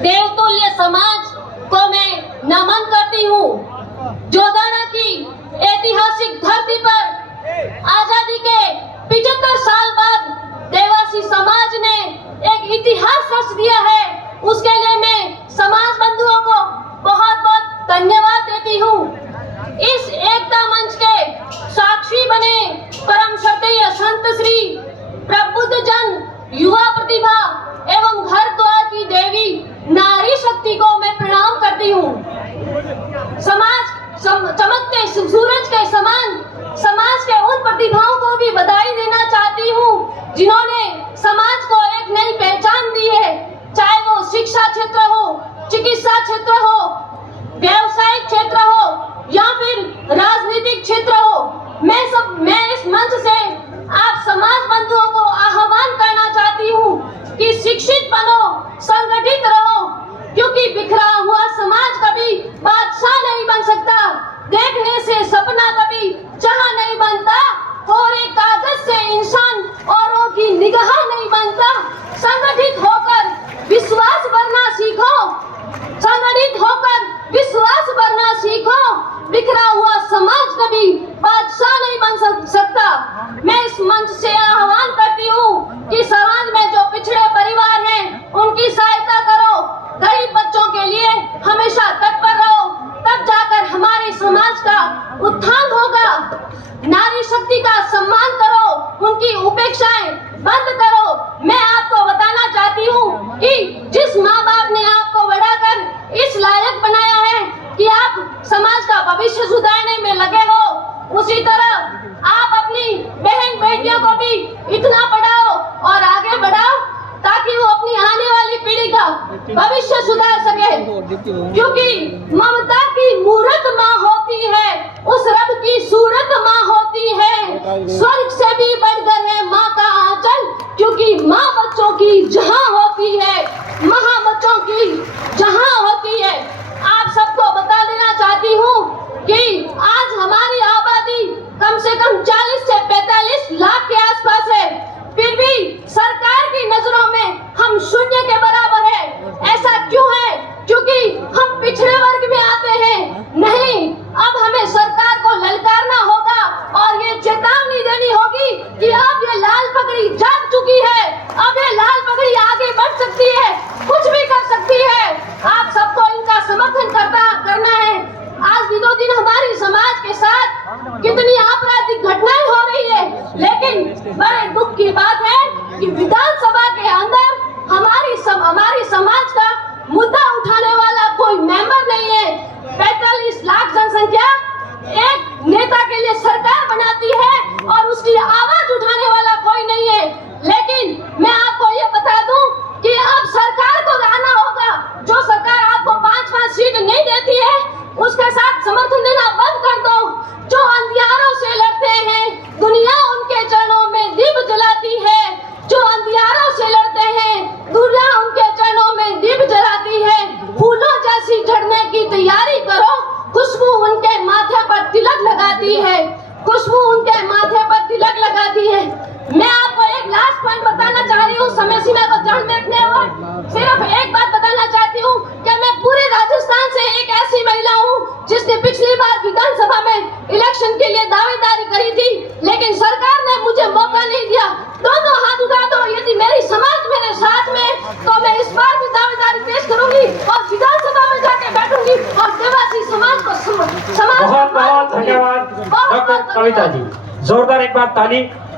देवतुल्य समाज को मैं नमन करती हूँ। जोधाना की ऐतिहासिक धरती पर आजादी के 75 साल बाद देवासी समाज ने एक इतिहास रच दिया है। उसके लिए मैं समाज बंधुओं को बहुत बहुत धन्यवाद देती हूँ। इस एकता मंच के साक्षी बने परम श्रद्धेय संत श्री प्रबुद्ध जन, युवा प्रतिभा एवं घर द्वार की देवी नारी शक्ति को मैं प्रणाम करती हूँ। चमकते सूरज के समान समाज के उन प्रतिभाओं को भी बधाई देना चाहती हूँ जिन्होंने समाज को एक नई पहचान दी है। चाहे वो शिक्षा क्षेत्र हो, चिकित्सा क्षेत्र हो, व्यवसायिक क्षेत्र हो या फिर राजनीतिक क्षेत्र हो। मैं इस मंच से आप समाज बंधुओं को आह्वान करना चाहती हूँ कि शिक्षित बनो, संगठित रहो, क्योंकि बिखरा हुआ समाज कभी बादशाह नहीं बन सकता। देखने से सपना कभी जहां नहीं बनता, कोरे कागज से इंसान औरों की निगाह नहीं बनता। संगठित होकर विश्वास भरना सीखो, संगठित होकर विश्वास भरना सीखो। बिखरा हुआ समाज कभी बादशाह नहीं बन सकता। मैं इस मंच से आह्वान करती हूँ कि समाज में जो पिछड़े परिवार हैं उनकी सहायता करो। गरीब बच्चों के लिए हमेशा तत्पर रहो, तब जाकर हमारे समाज का उत्थान होगा। नारी शक्ति का सम्मान करो, उनकी उपेक्षाएं बंद करो। मैं आपको बताना चाहती हूँ कि जिस माँ बाप ने आपको बढ़ाकर इस लायक बनाया है कि आप समाज का भविष्य सुधारने में लगे हो, उसी तरह आप अपनी बहन बेटियों को भी इतना पढ़ाओ और आगे बढ़ाओ ताकि वो अपनी आने वाली पीढ़ी का भविष्य सुधार सके। क्योंकि ममता की मूरत माँ होती है, उस रब की सूरत माँ होती है। स्वर्ग से भी बढ़कर है माँ का आंचल, क्योंकि माँ बच्चों की जहाँ होती है, माँ बच्चों की जहाँ होती है। आप सबको बता देना चाहती हूँ कि आज हमारी आबादी कम से कम 40 से 45 लाख के आसपास है, फिर भी सरकार की नजरों में हम शून्य के बराबर है। ऐसा क्यों है? क्योंकि हम पिछड़े वर्ग में आते हैं। नहीं, अब हमें सरकार को ललकारना होगा और ये चेतावनी देनी होगी कि अब ये लाल पगड़ी जाग चुकी है, अब ये लाल पगड़ी आगे बढ़ सकती है, कुछ भी कर सकती है। आप सबको इनका समर्थन करना है। आज भी 2 दिन हमारी समाज के साथ कितनी आपराधिक घटनाएं हो रही है, लेकिन बड़े दुख की बात है कि विधानसभा के अंदर हमारी समाज का मुद्दा उठाने वाला कोई मेंबर नहीं है। 45 लाख जनसंख्या एक नेता के लिए सरकार बनाती है और उसकी आवाज उठाने वाला कोई नहीं है। लेकिन मैं आपको ये बता दूं कि अब सरकार को आना होगा। जो सरकार आपको 5-5 सीट नहीं देती है, उसके साथ समर्थन देना बंद कर दो। जो अंधियारों से लड़ते हैं, दुनिया उनके चरणों में दीप जलाती है। जो अंधियारों से लड़ते हैं, दुनिया उनके चरणों में दीप जलाती है। फूलों जैसी झड़ने की तैयारी करो, खुशबू उनके माथे पर तिलक लगाती है, खुशबू उनके माथे पर तिलक लगाती है। मैं आपको एक लास्ट पॉइंट बताना चाह रही हूँ, समय सीमा को ध्यान में रखने और सिर्फ एक बात बताना चाहती हूँ कि मैं पूरे राजस्थान से एक ऐसी महिला हूँ जिसने पिछली बार विधानसभा में इलेक्शन के लिए दावेदारी करी थी, लेकिन सरकार ने मुझे मौका नहीं दिया। दोनों हाथ उठा दो यदि मेरी समाज मेरे साथ में, तो मैं इस बार भी दावेदारी पेश करूंगी और विधानसभा में जाके बैठूंगी और देवासी समाज को बहुत बहुत धन्यवाद डॉक्टर कविता जी। जोरदार एक बार ताली।